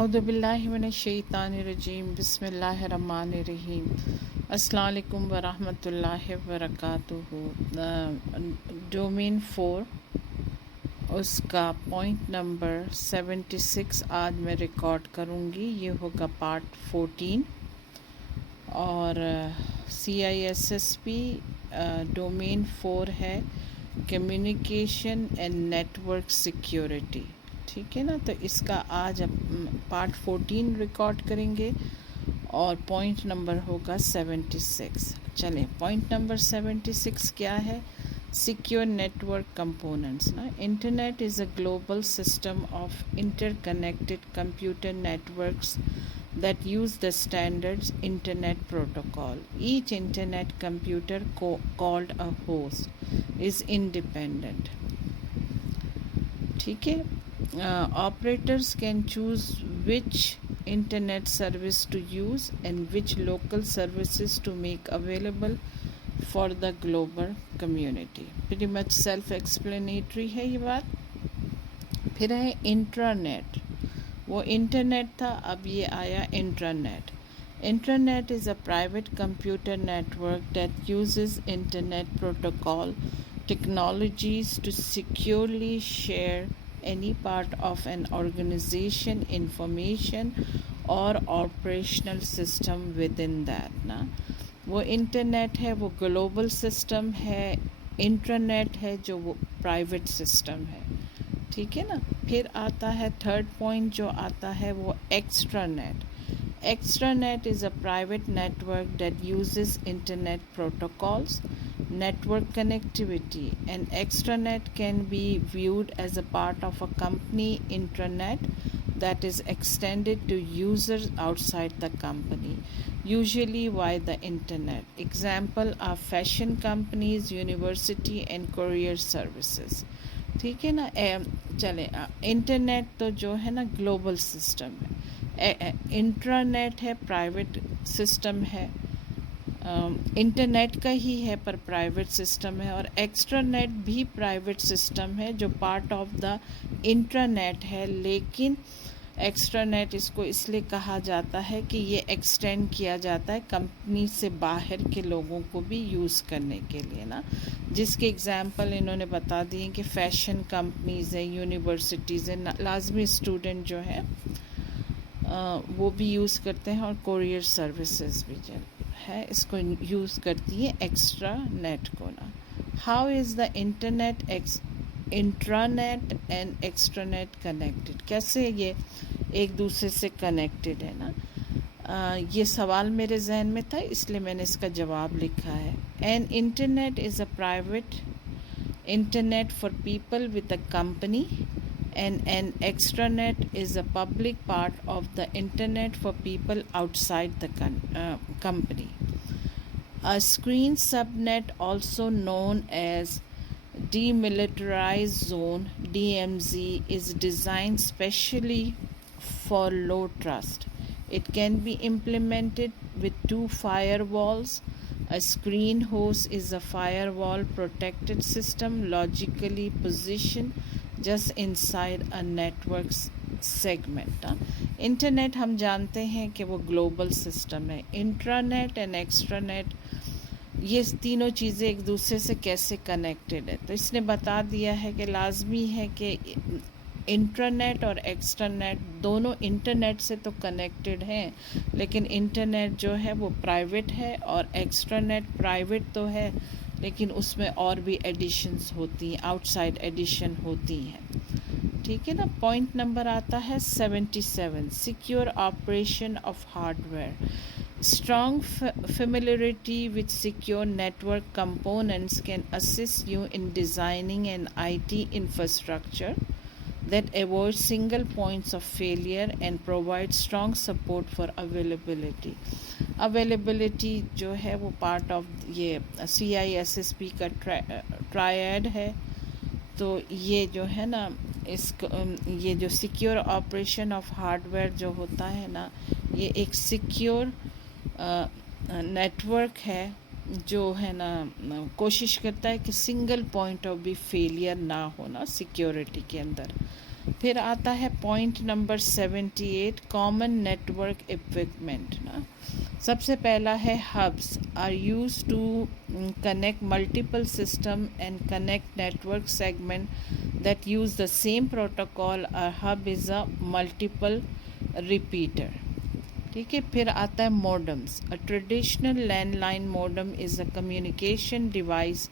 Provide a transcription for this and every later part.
औज़ुबिल्लाहिमिनश्शैतानिर्रजीम बिस्मिल्लाहिर्रहमानिर्रहीम अस्सलाम वालेकुम वरहमतुल्लाहि वबरकातुहू। डोमेन 4 उसका पॉइंट नंबर 76 आज मैं रिकॉर्ड करूँगी। ये होगा पार्ट 14 और CISSP डोमेन 4 है कम्युनिकेशन एंड नेटवर्क सिक्योरिटी। ठीक है ना, तो इसका आज पार्ट 14 रिकॉर्ड करेंगे और पॉइंट नंबर होगा 76। चलें, पॉइंट नंबर 76 क्या है? सिक्योर नेटवर्क कंपोनेंट्स ना। Internet is a global system of interconnected computer networks that use the standards internet protocol. Each internet computer called a host is independent. ठीक है, operators can choose which internet service to use and which local services to make available for the global community. Pretty much self-explanatory है ये बात। फिर है intranet. वो internet था, अब ये आया intranet. Internet is a private computer network that uses internet protocol technologies to securely share any part of an organization information or operational system within that ना। वो इंटरनेट है, वो ग्लोबल सिस्टम है। इंट्रानेट है जो वो प्राइवेट सिस्टम है। ठीक है ना। फिर आता है थर्ड पॉइंट जो आता है वो extranet. Extranet is a private network that uses internet protocols, network connectivity. An extranet can be viewed as a part of a company intranet that is extended to users outside the company, usually via the internet. Example are fashion companies, university and courier services. ठीक है ना। चले, internet तो जो है ना global system है। Intranet है, प्राइवेट सिस्टम है। इंटरनेट का ही है पर प्राइवेट सिस्टम है। और एक्स्ट्रानेट भी प्राइवेट सिस्टम है जो पार्ट ऑफ द इंट्रानेट है, लेकिन एक्स्ट्रानेट इसको इसलिए कहा जाता है कि ये एक्सटेंड किया जाता है कंपनी से बाहर के लोगों को भी यूज़ करने के लिए ना। जिसके एग्जांपल इन्होंने बता दिए कि फैशन कंपनीज़ है, यूनिवर्सिटीज़ है, लाजमी स्टूडेंट जो है वो भी यूज़ करते हैं, और कोरियर सर्विसेज भी जो है इसको यूज़ करती है एक्स्ट्रा नेट को ना। How is the internet intranet and extranet connected? कैसे ये एक दूसरे से कनेक्टेड है ना। ये सवाल मेरे जहन में था इसलिए मैंने इसका जवाब लिखा है। An internet is a private internet for people with a company and an extranet is a public part of the internet for people outside the company. A screen subnet, also known as demilitarized zone DMZ, is designed specially for low trust. It can be implemented with two firewalls. A screen host is a firewall protected system logically positioned just inside a network segment। Internet हम जानते हैं कि वो global system है। Intranet and extranet ये तीनों चीज़ें एक दूसरे से कैसे कनेक्टेड है, तो इसने बता दिया है कि लाजमी है कि इंट्रानेट और एक्स्ट्रानेट दोनों इंटरनेट से तो कनेक्टेड हैं, लेकिन इंटरनेट जो है वो प्राइवेट है और एक्स्ट्रानेट प्राइवेट तो है लेकिन उसमें और भी एडिशंस होती हैं, आउटसाइड एडिशन होती हैं। ठीक है ना। पॉइंट नंबर आता है 77, secure operation of hardware. Strong familiarity with secure network components can assist you in designing an IT infrastructure that avoids single points of failure and provides strong support for availability. Availability जो है वो part of ये CISSP का triad है। तो ये जो है ना ये जो सिक्योर ऑपरेशन ऑफ हार्डवेयर जो होता है ना, ये एक सिक्योर नेटवर्क है जो है ना कोशिश करता है कि सिंगल पॉइंट ऑफ भी फेलियर ना होना सिक्योरिटी के अंदर। फिर आता है point number 78, common network equipment ना। सबसे पहला है hubs are use to connect multiple system and connect network segment that use the same protocol. A hub is a multiple repeater. ठीक है। फिर आता है modems. A traditional landline modem is a communication device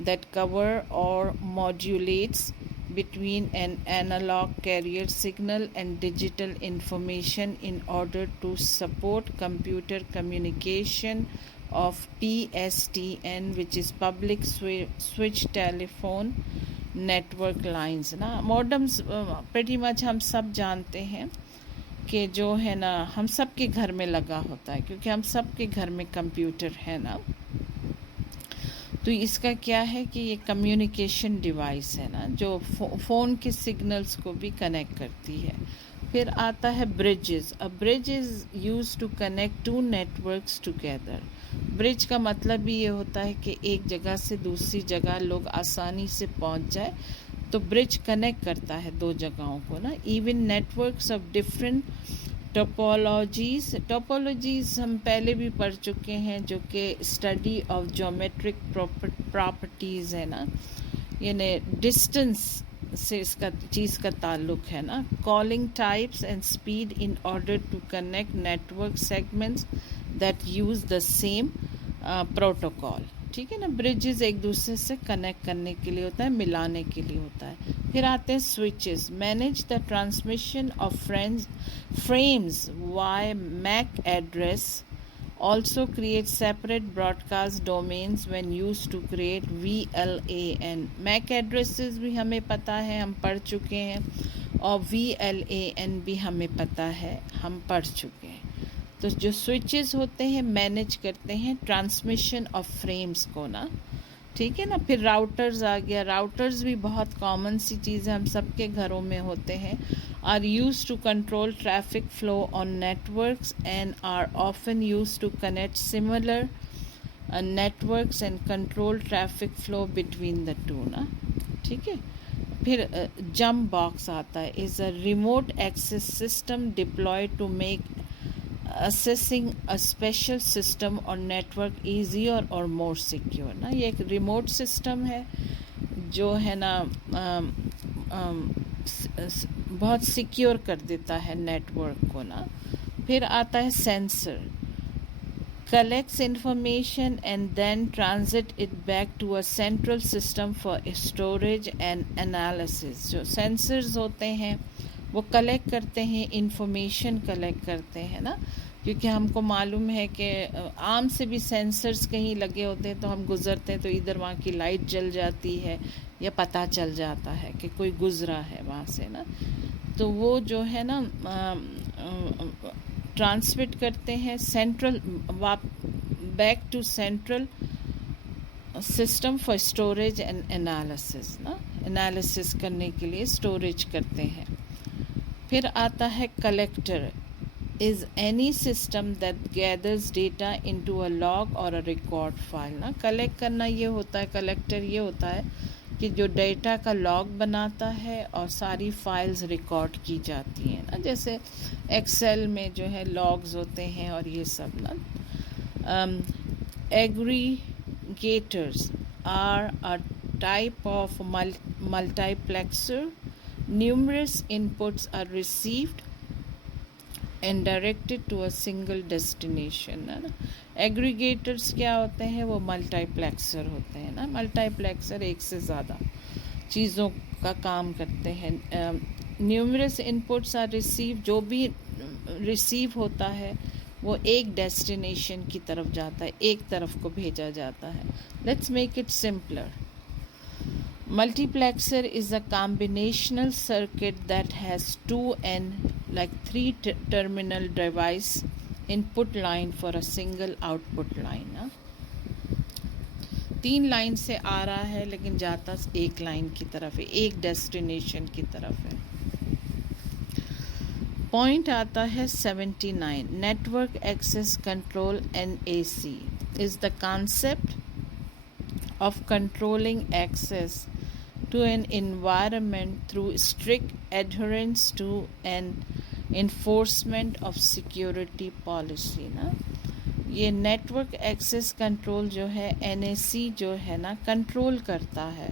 that cover or modulates between an analog carrier signal and digital information in order to support computer communication of PSTN, which is public switch telephone network lines ना। modems pretty much हम सब जानते हैं कि जो है ना हम सब के घर में लगा होता है, क्योंकि हम सब के घर में कंप्यूटर है ना। तो इसका क्या है कि ये कम्युनिकेशन डिवाइस है ना, जो फ़ोन के सिग्नल्स को भी कनेक्ट करती है। फिर आता है bridges. A bridge is use to connect two networks together. Bridge का मतलब भी ये होता है कि एक जगह से दूसरी जगह लोग आसानी से पहुंच जाए, तो ब्रिज कनेक्ट करता है दो जगहों को ना। Even networks of different topologies हम पहले भी पढ़ चुके हैं, जो कि स्टडी ऑफ ज्योमेट्रिक प्रॉपर्टीज़ है ना, यानी डिस्टेंस से इसका चीज़ का ताल्लुक है ना। Calling types and speed in order to connect network segments that use the same protocol. ठीक है ना। ब्रिजेस एक दूसरे से कनेक्ट करने के लिए होता है, मिलाने के लिए होता है। फिर आते हैं switches. Manage the transmission of frames via MAC address. Also create separate broadcast domains when used to create VLAN। MAC addresses भी हमें पता है, हम पढ़ चुके हैं, और VLAN भी हमें पता है, हम पढ़ चुके हैं। तो जो स्विचेस होते हैं मैनेज करते हैं ट्रांसमिशन ऑफ फ्रेम्स को ना। ठीक है ना। फिर राउटर्स आ गया। राउटर्स भी बहुत कॉमन सी चीज़ है, हम सबके घरों में होते हैं। Are use to control traffic flow on networks and are often use to connect similar networks and control traffic flow between the two ना। ठीक है। फिर जंप बॉक्स आता है। Is a remote access system deployed to make assessing a special system or network easier or more secure ना। ये एक remote system है जो है ना बहुत सिक्योर कर देता है नेटवर्क को ना। फिर आता है sensor. collects information and then transit it back to a central system for storage and analysis। जो सेंसर्स होते हैं वो कलेक्ट करते हैं, इंफॉर्मेशन कलेक्ट करते हैं ना, क्योंकि हमको मालूम है कि आम से भी सेंसर्स कहीं लगे होते हैं, तो हम गुज़रते हैं तो इधर वहाँ की लाइट जल जाती है या पता चल जाता है कि कोई गुज़रा है वहाँ से ना। तो वो जो है ना ट्रांसमिट करते हैं central back to central system for storage and analysis ना। एनालिसिस करने के लिए स्टोरेज करते हैं। फिर आता है collector. Is any system that gathers data into a log और अ रिकॉर्ड फाइल ना। कलेक्ट करना ये होता है, कलेक्टर ये होता है कि जो डेटा का लॉग बनाता है और सारी फाइल्स रिकॉर्ड की जाती हैं ना। जैसे एक्सेल में जो है लॉग्स होते हैं और ये सब ना। Aggregators are a type of multiplexer. Numerous inputs are received and directed to a single destination है ना। एग्रीगेटर्स क्या होते हैं? वो मल्टीप्लेक्सर होते हैं ना। मल्टीप्लेक्सर एक से ज़्यादा चीज़ों का काम करते हैं। Numerous inputs are receive. जो भी रिसीव होता है वो एक डेस्टिनेशन की तरफ जाता है, एक तरफ को भेजा जाता है। Let's make it simpler. Multiplexer is a combinational circuit that has three terminal device input line for a single output line ना। 3 लाइन से आ रहा है लेकिन जाता एक लाइन की तरफ है, एक डेस्टिनेशन की तरफ है। पॉइंट आता है 79। Network access control NAC is the concept of controlling access to an environment through strict adherence to an enforcement of security policy ना. ये नेटवर्क एक्सेस कंट्रोल जो है एनएसी जो है ना कंट्रोल करता है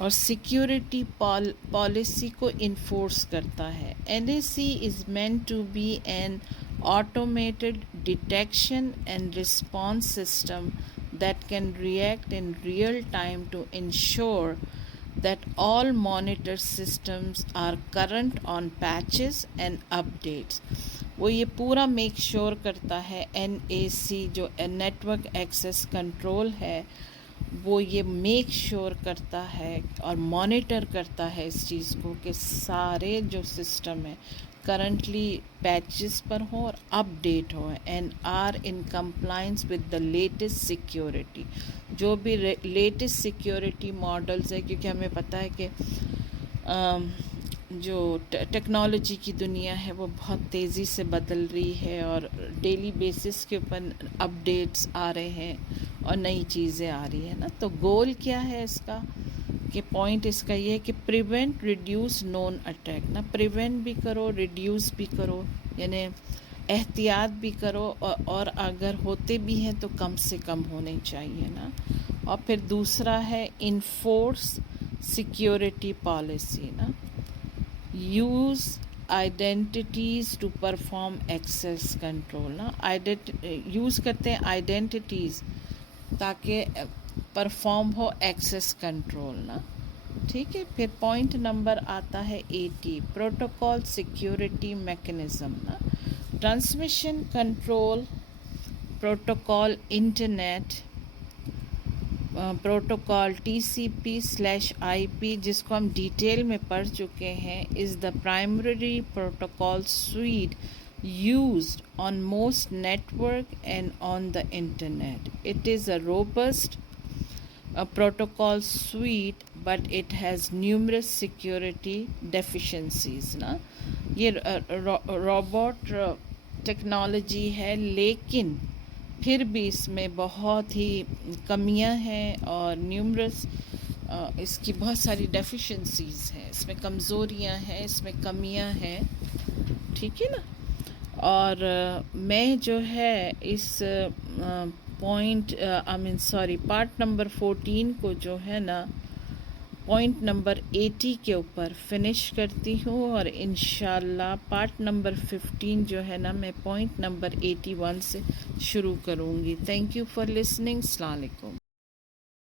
और सिक्योरिटी पॉलिसी को इन्फोर्स करता है. NAC is meant to be an automated detection and response system that can react in real time to ensure that all monitor systems are current on patches and updates. वो ये पूरा make sure करता है NAC जो network access control है वो ये make sure करता है और मॉनिटर करता है इस चीज़ को कि सारे जो सिस्टम है करंटली पैचेस पर हो और अपडेट हो and are in compliance with the latest security. जो भी लेटेस्ट सिक्योरिटी मॉडल्स है क्योंकि हमें पता है कि जो टेक्नोलॉजी की दुनिया है वो बहुत तेज़ी से बदल रही है और डेली बेसिस के ऊपर अपडेट्स आ रहे हैं और नई चीज़ें आ रही है ना. तो गोल क्या है इसका कि पॉइंट इसका ये है कि प्रिवेंट रिड्यूस नोन अटैक ना. प्रिवेंट भी करो रिड्यूस भी करो यानी एहतियात भी करो और अगर होते भी हैं तो कम से कम होने चाहिए ना. और फिर दूसरा है इन्फोर्स सिक्योरिटी पॉलिसी ना. Use identities to perform access control ना. यूज़ करते हैं आइडेंटिटीज़ ताकि परफॉर्म हो एक्सेस कंट्रोल ना. ठीक है. फिर पॉइंट नंबर आता है 80 प्रोटोकॉल सिक्योरिटी मैकेनिज़्म ना. Transmission control protocol internet protocol TCP/IP जिसको हम डिटेल में पढ़ चुके हैं is the primary protocol suite used on most network and on the internet. It is a robust protocol suite but it has numerous security deficiencies ना. ये robot technology है लेकिन फिर भी इसमें बहुत ही कमियां हैं और न्यूमरस इसकी बहुत सारी डेफिशिएंसीज हैं. इसमें कमज़ोरियां हैं इसमें कमियां हैं. ठीक है ना. और मैं जो है इस पार्ट नंबर 14 को जो है ना पॉइंट नंबर 80 के ऊपर फिनिश करती हूँ और इंशाल्लाह पार्ट नंबर 15 जो है ना मैं पॉइंट नंबर 81 से शुरू करूँगी. Thank you for listening. अस्सलाम वालेकुम.